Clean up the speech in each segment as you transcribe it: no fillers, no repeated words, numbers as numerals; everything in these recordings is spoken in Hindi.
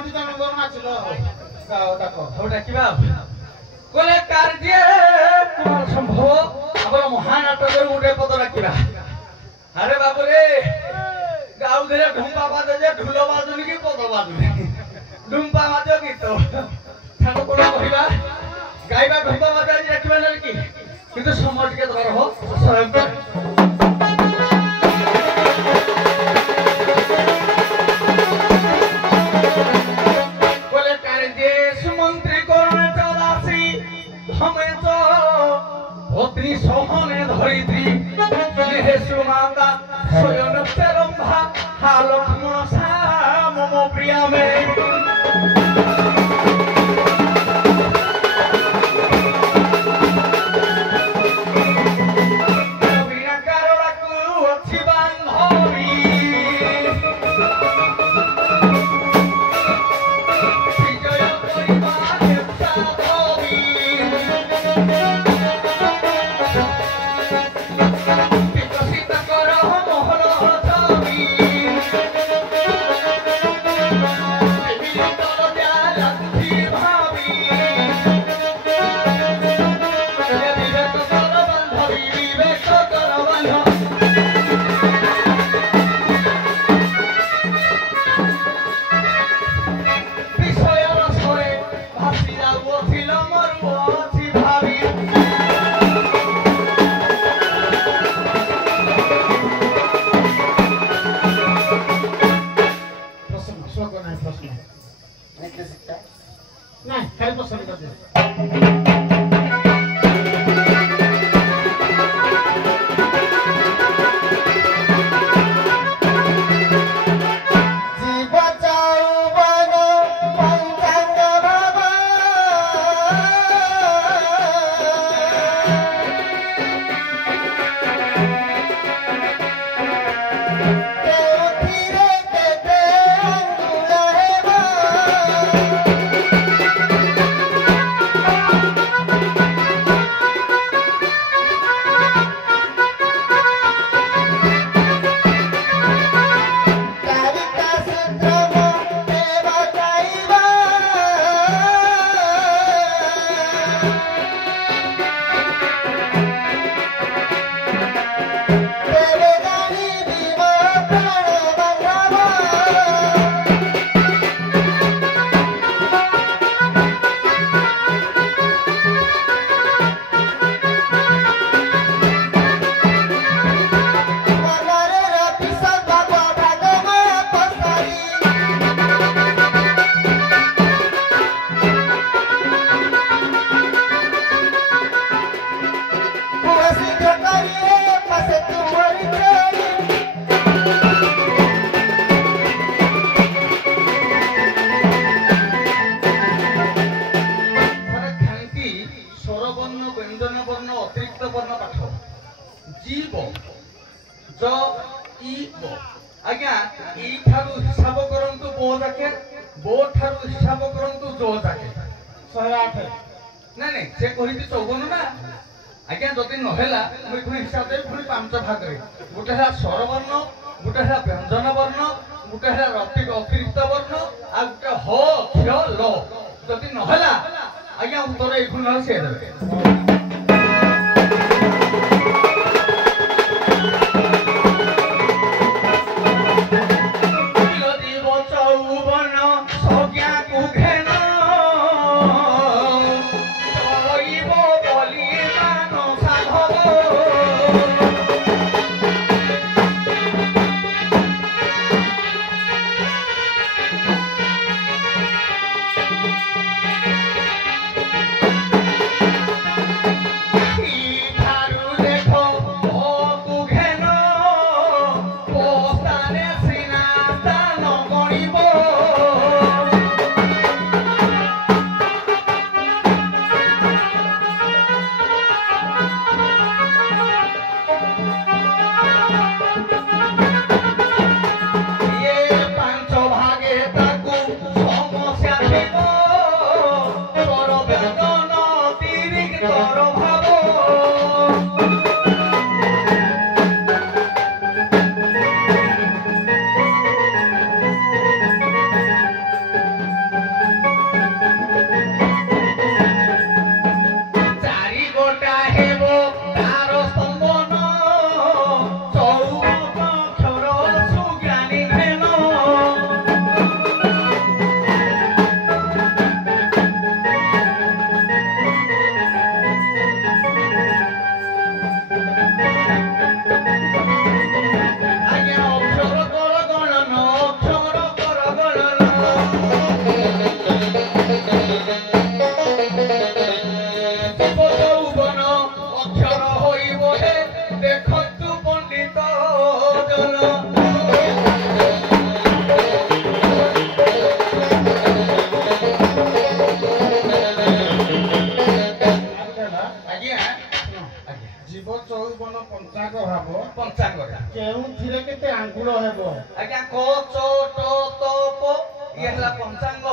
माटी जन गो नाचलो गाओ डाको हो डाकिबा कोले कार्य कुमार संभव हमर महानाटक उडे पद डाकिबा अरे बाबू रे गाउ धरे ढुम्पा बाजे जे ढुलो बाजुनी की पद बाजुनी ढुम्पा बाजो गीत थाको कोन कहिबा गाइबा ढुम्पा बाजे डाकिबा नै की किंतु समय टिके दबार हो सहयोग कोले कार्य सुमंत्री कोरण चौदासी हमें तो भद्री सोहने धरित्री हे सुमाता स्वयं तेरंभा हालक्ष्मण सा मम प्रिया में नहीं खाली पसंद कर दे आज्ञा ई ठारू हिसाब करंतु बो जाके बो ठारू हिसाब करंतु जो जाके 108 नहीं नहीं से कहिति 54 ना आज्ञा जति नहेला मुई पुनी हिसाब दे पुनी पांच भाग रे गुटे है स्वर वर्ण गुटे है व्यंजन वर्ण गुटे है रति अतिरिक्त वर्ण आ गुटे ह क्ष ल जति नहेला आज्ञा उत्तर ए पुनी से देबे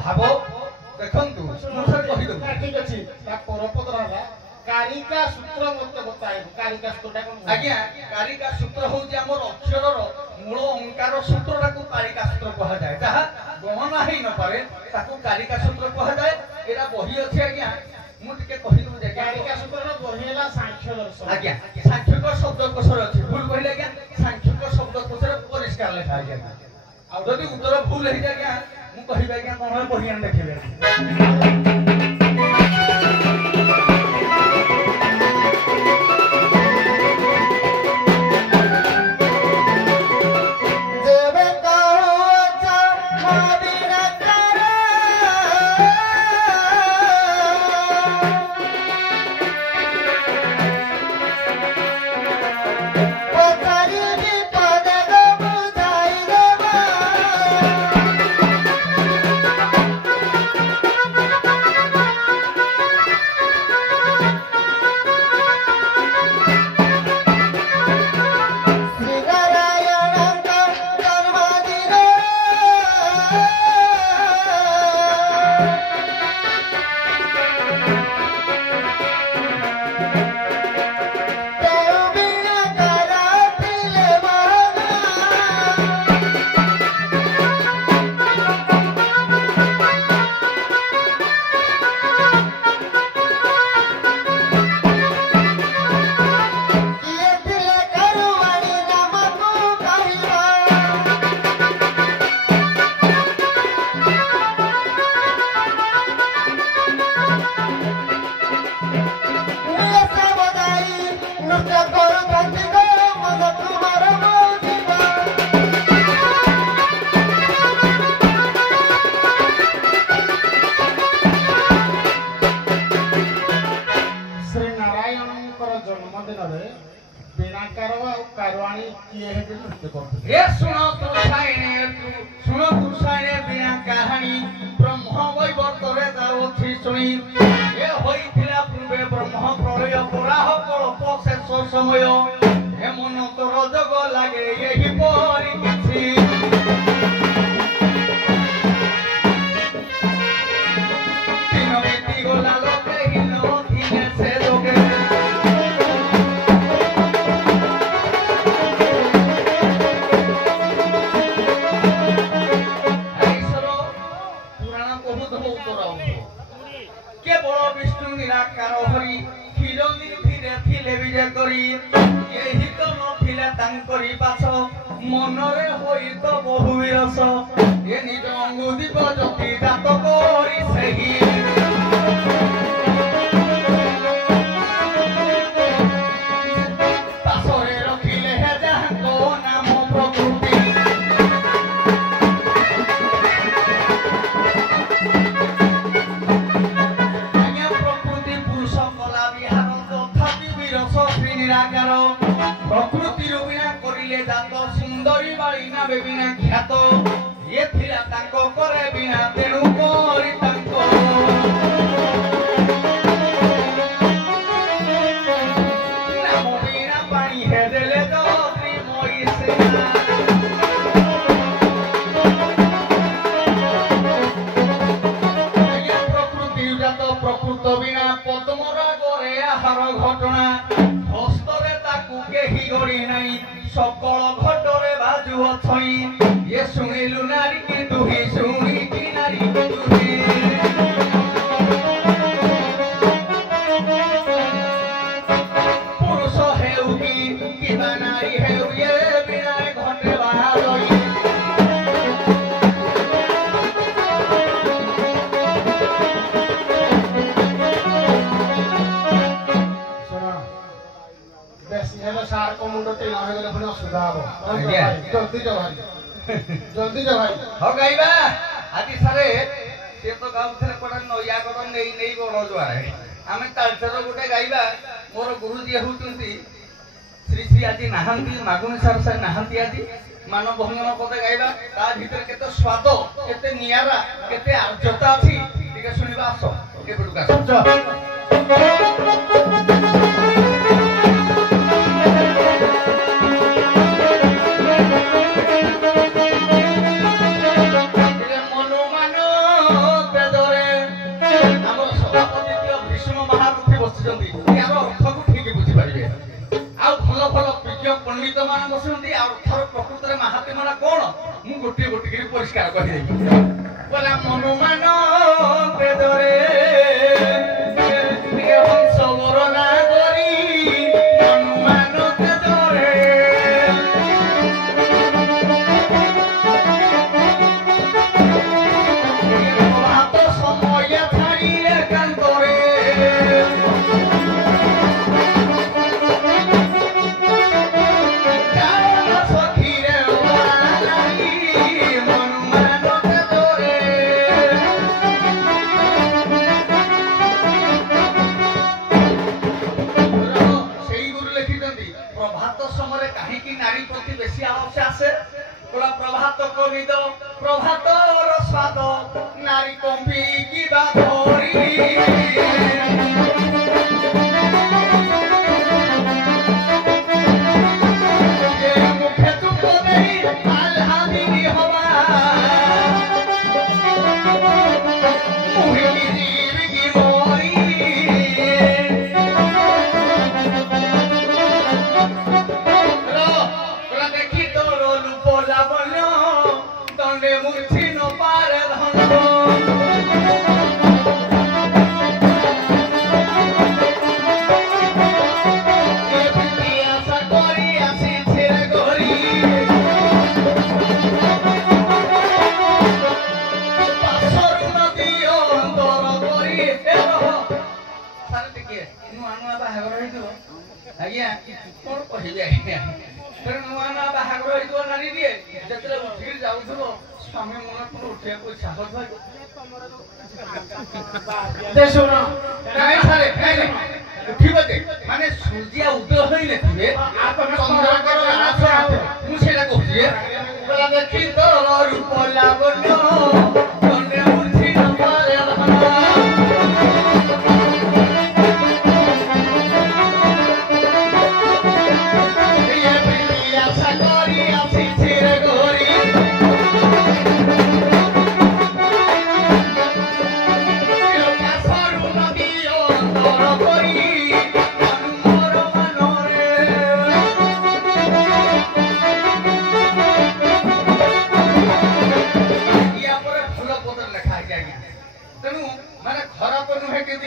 ଭାବ ଦେଖନ୍ତୁ ମୁଁ ସାର୍ କହିଦେବି ଠିକ ଅଛି ତା ପରପଦ ହେଲା କାରିକା ସୂତ୍ର ମତେ ବତାଇବୁ କାରିକା ସୂତ୍ରଟା କଣ ଆଜ୍ଞା କାରିକା ସୂତ୍ର ହଉଛି ଆମର ଅକ୍ଷରର ମୂଳ ଓଙ୍କାର ସୂତ୍ରଟାକୁ କାରିକା ସୂତ୍ର କୁହାଯାଏ ଯାହା ଗଣନା ହେଇ ନପାରେ ତାକୁ କାରିକା ସୂତ୍ର କୁହାଯାଏ ଏଟା ବହି ଅଛି ଆଜ୍ଞା ମୁଁ ଟିକେ କହିଦେବି ଯେ କାରିକା ସୂତ୍ରର ବହି ହେଲା ସାଂଖ୍ୟ ଦର୍ଶନ ଆଜ୍ଞା ସାଂଖ୍ୟିକ ଶବ୍ଦକୋଷରେ ଅଛି ଭୁଲ କହିଲେ ଆଜ୍ଞା ସାଂଖ୍ୟିକ ଶବ୍ଦକୋଷରେ ପରିଷ୍କାର ଲେଖା ଆଜ୍ଞା ଆଉ ଯଦି ଉତ୍ତର ଭୁଲ ହେଇଯାଏ ଆଜ୍ଞା ମୁଁ କହିବି ଆଜ୍ଞା କଣ ବହି ଆଣି ଦେଖିବେ जल्दी जा भाई हो गाइबा आदि सारे से तो गाँव थे पड़न नया कदम नहीं नहीं बनो जुआरे आमे तालचर गोटे गाइबा मोर गुरुजी होउचंती श्री श्री आदि नाहंती मागुनी सर से नाहंती आदि मानव भंगन पदे गाइबा ता भीतर केते स्वाद केते नियारा केते आर्जता अछि ठीक सुनिबा आसो के बडुका मनो मानो ବସୁଛନ୍ତି ଏହାର ଅର୍ଥକୁ ଠିକ ବୁଝିପାରିବେ। ଆଉ ଭଲ ଭଲ ବିଜ୍ଞ ପଣ୍ଡିତ ମାନେ ବସୁଛନ୍ତି ଆଉ ଅର୍ଥର ପ୍ରକୃତରେ ମାହାତ୍ମ୍ୟଟା କଣ ମୁଁ ଗୋଟିଏ ଗୋଟିଏ କରି ପରିଷ୍କାର କରିଦେବି। ବୋଲା ମନୁମାନ ବେଦରେ ହଂସ ବର୍ଣ୍ଣନା କରି ମନୁମାନ ବେଦରେ ପ୍ରଭାତ ସମୟ ଛାଡ଼ିଲେ କାନ୍ତରେ ସଖୀରେ ମନୁମାନ ବେଦରେ ସେଇ ଗୁରୁ ଲେଖିଛନ୍ତି ପ୍ରଭାତ ସମୟରେ କାହିଁକି ନାରୀ ପ୍ରତି ବେଶୀ ଆଳସ୍ୟ ଆସେ? ପ୍ରଭାତ କବିଦ ପ୍ରଭାତର ସ୍ୱାଦ ନାରୀ କମ୍ପି କିବା ଧରି ମୁଖେ ଚୁମ୍ବ ଦେଇ ଆହ୍ଲାଦିନୀ ହବା ମୁହିକି ଯିବି କି ମରି দেখি তোর রূপ লাবণ্য দণ্ডে মূর্তি ন পারে ধন আশা করি আসি ছেড়ে গরি পাশর নদী অন্তর করি সারে টিকে নূଆ ନୂଆ ବାହାଘର ହେଇଥିବ ଆଜ୍ଞା କଣ କହିବି ଆଜ୍ଞା ନୂଆ ନୂଆ ବାହାଘର ହେଇଥିବ ନାରୀଟିଏ ଯେତେବେଳେ ଉଠିକି ଯାଉଥିବ ସ୍ୱାମୀ ମନେ ପୁଣି ଉଠିବାକୁ ଇଚ୍ଛା କରୁଥିବ ନାଇଁ ସାରେ ଉଠିବ ଯେ ମାନେ ସୂର୍ଯ୍ୟ ଉଦୟ ହୋଇନଥିବେ ଚନ୍ଦ୍ରଙ୍କର ନାଚ ମୁଁ ସେଇଟା କହୁଛି ଦେଖି ତୋର ରୂପ ଲାବଣ୍ୟ ଦଣ୍ଡେ ମୂର୍ତ୍ତି ନ ପାରେ ଧନ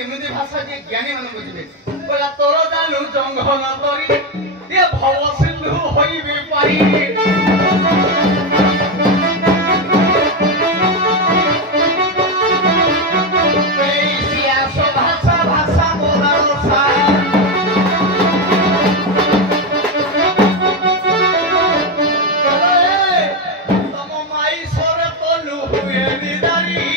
ଏମିତି ଭାଷା ଯେ ଜ୍ଞାନୀ ମାନେ ବୁଝିବେ କହିଲା ତୋର ଜାନୁ ଜଙ୍ଘନ କରି ଏ ଭବ ସିନ୍ଧୁ ହୋଇବି ପାରି ଭାଷା ଭାଷା ବୋଧାର ତମ ମାଇ ସରେ ତଲୁ ହୁଏ ବିଦାରୀ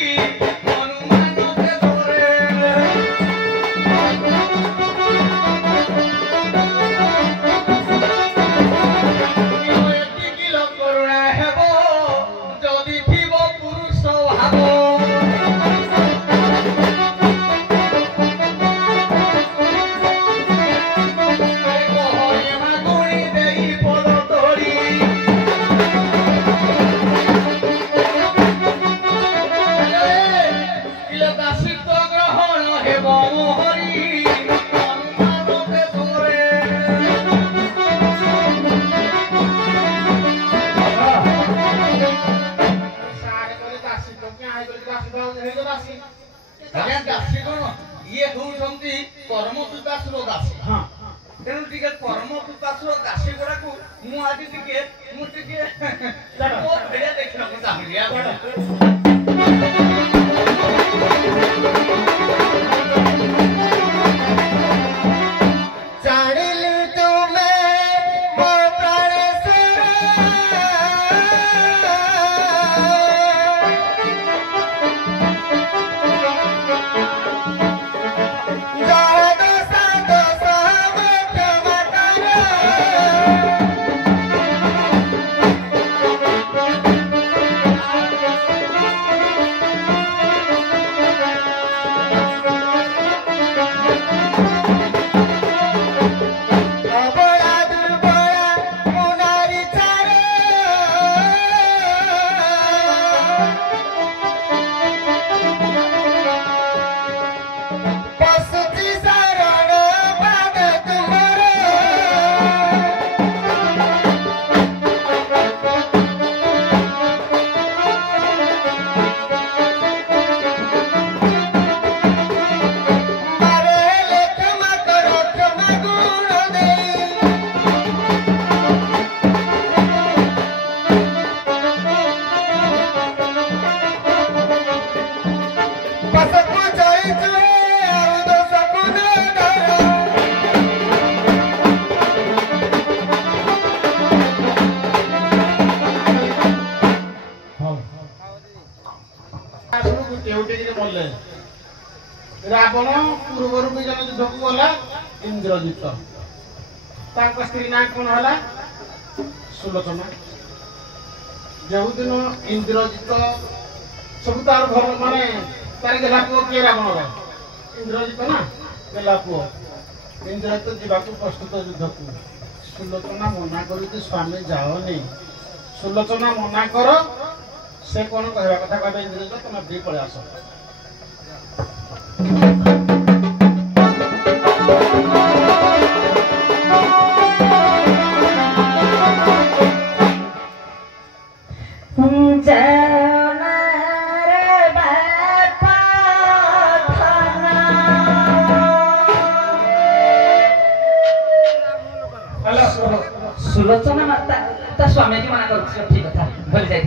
ଇଏ ହଉଛନ୍ତି କର୍ମ ପିପାସୁର ଦାସୀ ତେଣୁ ଟିକେ କର୍ମ ପିପାସୁର ଦାସୀ ଗୁଡାକୁ ମୁଁ ଆଜି ଟିକେ ଦେଖିବାକୁ ଚାହୁଁଛି बसकु जाइचले आउ दसकु नगरा बोले रावण पूर्वर भी जन युद्ध को गला इंद्रजित स्त्री ना कौन है सुलोचना जो दिन इंद्रजित सब तार घर माने तार गेला पुओ के रावण इंद्रजित ना गेला पुओ इंद्रजित जीवाक प्रस्तुत युद्ध को सुलोचना मना कर स्वामी जाओनी सुलोचना मना कर से कौन कहवा कथा कहबे इंद्रजित तुम फ्री पळे आस सुलोचना माता ता स्वामी जी मना कर ठीक कथा बोल जाय